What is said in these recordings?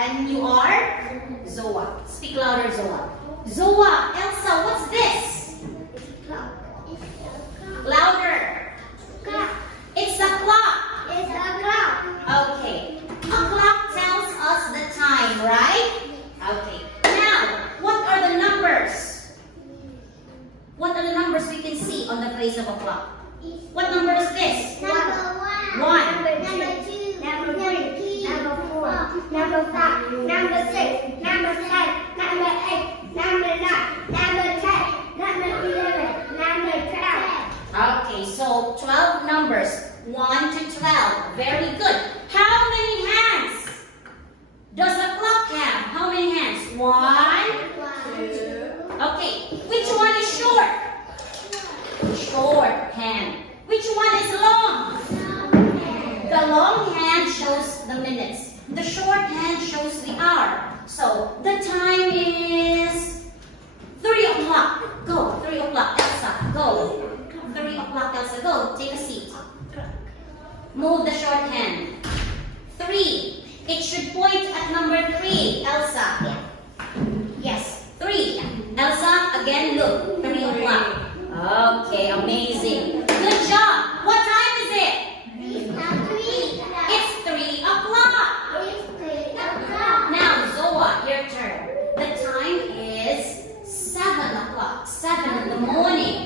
And you are? Zoa. Speak louder, Zoa. Zoa, Elsa, what's this? Clock. Louder. Clock. It's a clock. It's a clock. Okay. A clock tells us the time, right? Okay. Now, what are the numbers? What are the numbers we can see on the face of a clock? What number is this? Number 1. One. Number 2. Number 3. Number 4. Number 5. Number 6. Number 7. Number 8. Number 9. Number 10. Number 11. Number 12. Okay, so 12 numbers. 1 to 12. Very good. How many hands does a clock have? How many hands? 1, 2. Okay, which one is short? Short hand. Which one is long? The long hand shows the minutes. The short hand shows the hour. So the time is 3 o'clock. Go, 3 o'clock, Elsa. Go. 3 o'clock, Elsa. Go, take a seat. Move the short hand. 3. It should point at number 3, Elsa. Yes, 3. Elsa, again look. 3 o'clock. Okay, amazing. Good job. What time is it? It's 3 o'clock. Now, Zoa, your turn. The time is 7 o'clock. 7 in the morning.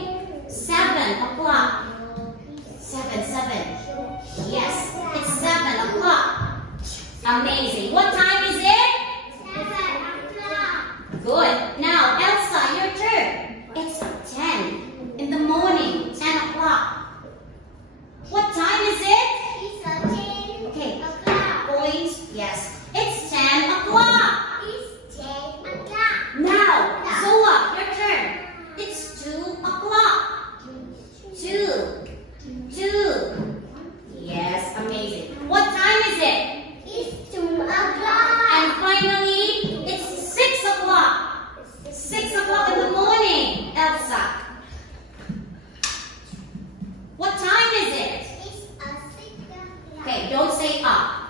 7 o'clock. 7. Yes, it's 7 o'clock. Amazing. What time is it? Good. Now, Elsa, your turn. It's 10 in the morning. 10 o'clock. What time is it? Okay. Point. Yes. It's 10 o'clock. Now, Zoa, your turn. It's 2 o'clock. 2. Yes, amazing. What time is it? And finally, it's 6 o'clock. 6 o'clock in the morning, Elsa. What time is it? Okay, don't say up.